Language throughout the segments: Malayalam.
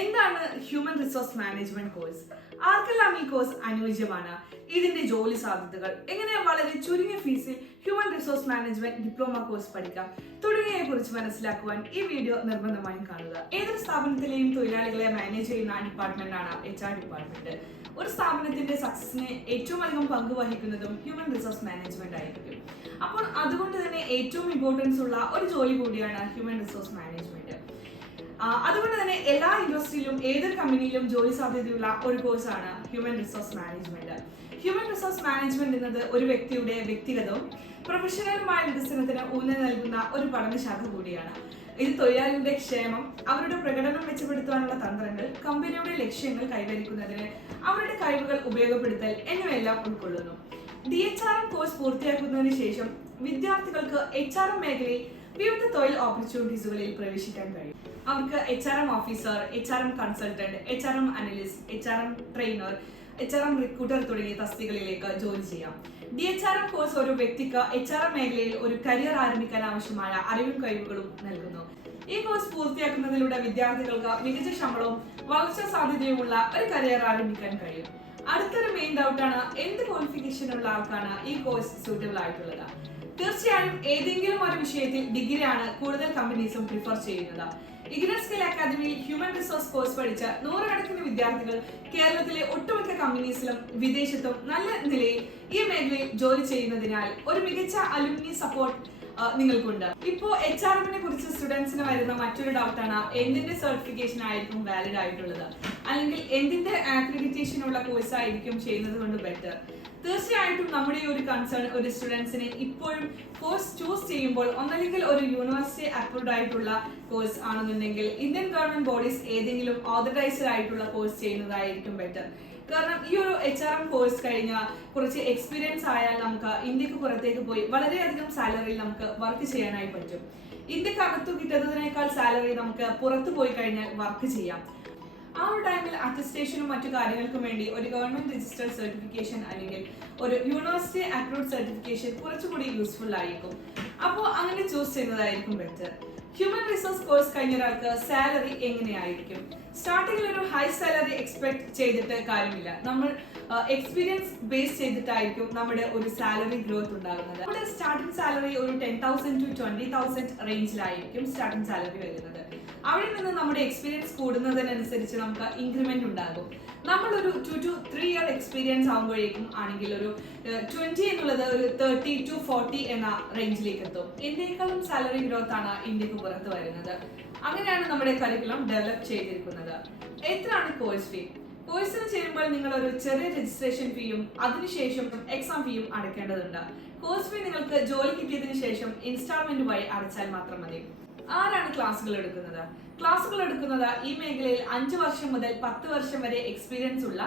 എന്താണ് ഹ്യൂമൻ റിസോഴ്സ് മാനേജ്മെന്റ് കോഴ്സ്? ആർക്കെല്ലാം ഈ കോഴ്സ് അനുയോജ്യമാണ്? ഇതിന്റെ ജോലി സാധ്യതകൾ, എങ്ങനെ വളരെ ചുരുങ്ങിയ ഫീസിൽ human resource management diploma course പഠിക്കാം തുടങ്ങിയവയെ കുറിച്ച് മനസ്സിലാക്കുവാൻ ഈ വീഡിയോ നിർബന്ധമായും കാണുക. ഏതൊരു സ്ഥാപനത്തിലെയും തൊഴിലാളികളെ മാനേജ് ചെയ്യുന്ന ഡിപ്പാർട്ട്മെന്റാണ് HR ഡിപ്പാർട്ട്മെന്റ്. ഒരു സ്ഥാപനത്തിന്റെ സക്സസിന് ഏറ്റവും അധികം പങ്ക് വഹിക്കുന്നതും ഹ്യൂമൻ റിസോഴ്സ് മാനേജ്മെന്റ് ആയിരിക്കും. അപ്പോൾ അതുകൊണ്ട് തന്നെ ഏറ്റവും ഇമ്പോർട്ടൻസ് ഉള്ള ഒരു ജോലി കൂടിയാണ് ഹ്യൂമൻ റിസോഴ്സ് മാനേജ്മെന്റ്. അതുകൊണ്ട് തന്നെ എല്ലാ ഇൻഡസ്ട്രിയിലും ഏതൊരു കമ്പനിയിലും ജോലി സാധ്യതയുള്ള ഒരു കോഴ്സാണ് human resource management. Human resource management എന്നത് ഒരു വ്യക്തിയുടെ വ്യക്തിഗതവും പ്രൊഫഷണലുമായ വികസനത്തിന് ഊന്നൽ നൽകുന്ന ഒരു പഠനശാഖ കൂടിയാണ്. ഇത് തൊഴിലാളികളുടെ ക്ഷേമം, അവരുടെ പ്രകടനം മെച്ചപ്പെടുത്താനുള്ള തന്ത്രങ്ങൾ, കമ്പനിയുടെ ലക്ഷ്യങ്ങൾ കൈവരിക്കുന്നതിന് അവരുടെ കഴിവുകൾ ഉപയോഗപ്പെടുത്തൽ എന്നിവയെല്ലാം ഉൾക്കൊള്ളുന്നു. DHRM കോഴ്സ് പൂർത്തിയാക്കുന്നതിന് ശേഷം വിദ്യാർത്ഥികൾക്ക് HRM മേഖലയിൽ വിവിധ തൊഴിൽ ഓപ്പർച്യൂണിറ്റീസുകളിൽ പ്രവേശിക്കാൻ കഴിയും. അവർക്ക് HRM officer, HRM consultant, HRM analyst, HRM trainer, HRM recruiter തുടങ്ങിയ തസ്തികകളിലേക്ക് ജോലി ചെയ്യാം. DHRM കോഴ്സ് ഒരു വ്യക്തിക്ക് HRM മേഖലയിൽ ഒരു കരിയർ ആരംഭിക്കാൻ ആവശ്യമായ അറിവും കഴിവുകളും നൽകുന്നു. ഈ കോഴ്സ് പൂർത്തിയാക്കുന്നതിലൂടെ വിദ്യാർത്ഥികൾക്ക് മികച്ച ശമ്പളവും വളർച്ചാ സാധ്യതയുമുള്ള ഒരു കരിയർ ആരംഭിക്കാൻ കഴിയും. അടുത്തൊരു മെയിൻ ഡൗട്ടാണ്, എന്ത് ക്വാളിഫിക്കേഷൻ ഉള്ള ആൾക്കാണ് ഈ കോഴ്സ് സൂട്ടബിൾ ആയിട്ടുള്ളത്? തീർച്ചയായും ഏതെങ്കിലും ഒരു വിഷയത്തിൽ ഡിഗ്രിയാണ് കൂടുതൽ കമ്പനീസും പ്രിഫർ ചെയ്യുന്നത്. ഇഗ്നസ് സ്കിൽ അക്കാദമിയിൽ ഹ്യൂമൻ റിസോഴ്സ് കോഴ്സ് പഠിച്ച നൂറുകണക്കിന് വിദ്യാർത്ഥികൾ കേരളത്തിലെ ഒട്ടുമിക്ക കമ്പനീസിലും വിദേശത്തും നല്ല നിലയിൽ ഈ മേഖലയിൽ ജോലി ചെയ്യുന്നതിനാൽ ഒരു മികച്ച അലുമിനി സപ്പോർട്ട് നിങ്ങൾക്കുണ്ട്. ഇപ്പോൾ HRMനെ കുറിച്ച് സ്റ്റുഡൻസിന് വരുന്ന മറ്റൊരു ഡൗട്ടാണ്, എന്തിന്റെ സർട്ടിഫിക്കേഷൻ ആയിരിക്കും വാലിഡ് ആയിട്ടുള്ളത്, അല്ലെങ്കിൽ എന്തിന്റെ ആക്രഡിറ്റേഷൻ ഉള്ള കോഴ്സ് ആയിരിക്കും ചെയ്യുന്നത് കൊണ്ട് ബെറ്റർ? തീർച്ചയായിട്ടും നമ്മുടെ ഈ ഒരു കൺസേൺ ഒരു സ്റ്റുഡൻസിനെ ഇപ്പോഴും കോഴ്സ് ചൂസ് ചെയ്യുമ്പോൾ ഒന്നല്ലെങ്കിൽ ഒരു യൂണിവേഴ്സിറ്റി അപ്രൂവ്ഡ് ആയിട്ടുള്ള കോഴ്സ് ആണെന്നുണ്ടെങ്കിൽ ഇന്ത്യൻ ഗവൺമെന്റ് ബോഡീസ് ഏതെങ്കിലും ഓതറൈസ്ഡ് ആയിട്ടുള്ള കോഴ്സ് ചെയ്യുന്നതായിരിക്കും ബെറ്റർ. കാരണം ഈ ഒരു HRM കോഴ്സ് കഴിഞ്ഞ കുറച്ച് എക്സ്പീരിയൻസ് ആയാൽ നമുക്ക് ഇന്ത്യക്ക് പുറത്തേക്ക് പോയി വളരെയധികം സാലറിയിൽ നമുക്ക് വർക്ക് ചെയ്യാനായി പറ്റും. ഇന്ത്യക്കകത്തു കിട്ടുന്നതിനേക്കാൾ സാലറി നമുക്ക് പുറത്തു പോയി കഴിഞ്ഞാൽ വർക്ക് ചെയ്യാം. ആ ഒരു ടൈമിൽ അറ്റസ്റ്റേഷനും മറ്റു കാര്യങ്ങൾക്കും വേണ്ടി ഒരു ഗവൺമെന്റ് രജിസ്റ്റേർഡ് സർട്ടിഫിക്കേഷൻ അല്ലെങ്കിൽ ഒരു യൂണിവേഴ്സിറ്റി അപ്രൂവ്ഡ് സർട്ടിഫിക്കേഷൻ കുറച്ചുകൂടി യൂസ്ഫുൾ ആയിരിക്കും. അപ്പോൾ അങ്ങനെ ചൂസ് ചെയ്യുന്നതായിരിക്കും ബെറ്റർ. ഹ്യൂമൻ റിസോഴ്സ് കോഴ്സ് കഴിഞ്ഞ ഒരാൾക്ക് സാലറി എങ്ങനെയായിരിക്കും? സ്റ്റാർട്ടിങ്ങിൽ ഒരു ഹൈ സാലറി എക്സ്പെക്ട് ചെയ്തിട്ട് കാര്യമില്ല. നമ്മൾ എക്സ്പീരിയൻസ് ബേസ് ചെയ്തിട്ടായിരിക്കും നമ്മുടെ ഒരു സാലറി ഗ്രോത്ത് ഉണ്ടാകുന്നത്. നമ്മുടെ സ്റ്റാർട്ടിംഗ് സാലറി ഒരു 10,000 to 20,000 റേഞ്ചിലായിരിക്കും സ്റ്റാർട്ടിംഗ് സാലറി വരുന്നത്. അവിടെ നിന്ന് നമ്മുടെ എക്സ്പീരിയൻസ് കൂടുന്നതിനനുസരിച്ച് നമുക്ക് ഇൻക്രിമെന്റ് ഉണ്ടാകും. നമ്മളൊരു 2 to 3 ഇയർ എക്സ്പീരിയൻസ് ആകുമ്പോഴേക്കും ആണെങ്കിൽ ഒരു 20 എന്നുള്ളത് ഒരു 30 to 40 എന്ന റേഞ്ചിലേക്ക് എത്തും. ഇന്ത്യയെക്കാളും സാലറി ഗ്രോത്ത് ആണ് ഇന്ത്യക്ക് പുറത്ത് വരുന്നത്. അങ്ങനെയാണ് നമ്മുടെ കരിക്കുലം ഡെവലപ്പ് ചെയ്തിരിക്കുന്നത്. എത്രയാണ് കോഴ്സ് ഫീ? കോഴ്സിന് ചേരുമ്പോൾ നിങ്ങൾ ഒരു ചെറിയ രജിസ്ട്രേഷൻ ഫീയും അതിനുശേഷം എക്സാം ഫീയും അടയ്ക്കേണ്ടതുണ്ട്. കോഴ്സ് ഫീ നിങ്ങൾക്ക് ജോലി കിട്ടിയതിനു ശേഷം ഇൻസ്റ്റാൾമെന്റ് വഴി അടച്ചാൽ മാത്രം മതി. ആരാണ് ക്ലാസുകൾ എടുക്കുന്നത്? ക്ലാസുകൾ എടുക്കുന്നത് ഈ മേഖലയിൽ 5 വർഷം മുതൽ 10 വർഷം വരെ എക്സ്പീരിയൻസ് ഉള്ള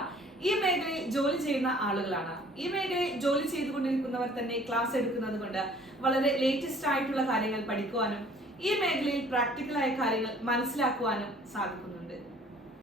ഈ മേഖലയിൽ ജോലി ചെയ്യുന്ന ആളുകളാണ്. ഈ മേഖലയിൽ ജോലി ചെയ്തുകൊണ്ടിരിക്കുന്നവർ തന്നെ ക്ലാസ് എടുക്കുന്നത് കൊണ്ട് വളരെ ലേറ്റസ്റ്റ് ആയിട്ടുള്ള കാര്യങ്ങൾ പഠിക്കുവാനും ഈ മേഖലയിൽ പ്രാക്ടിക്കലായ കാര്യങ്ങൾ മനസ്സിലാക്കുവാനും സാധിക്കുന്നുണ്ട്.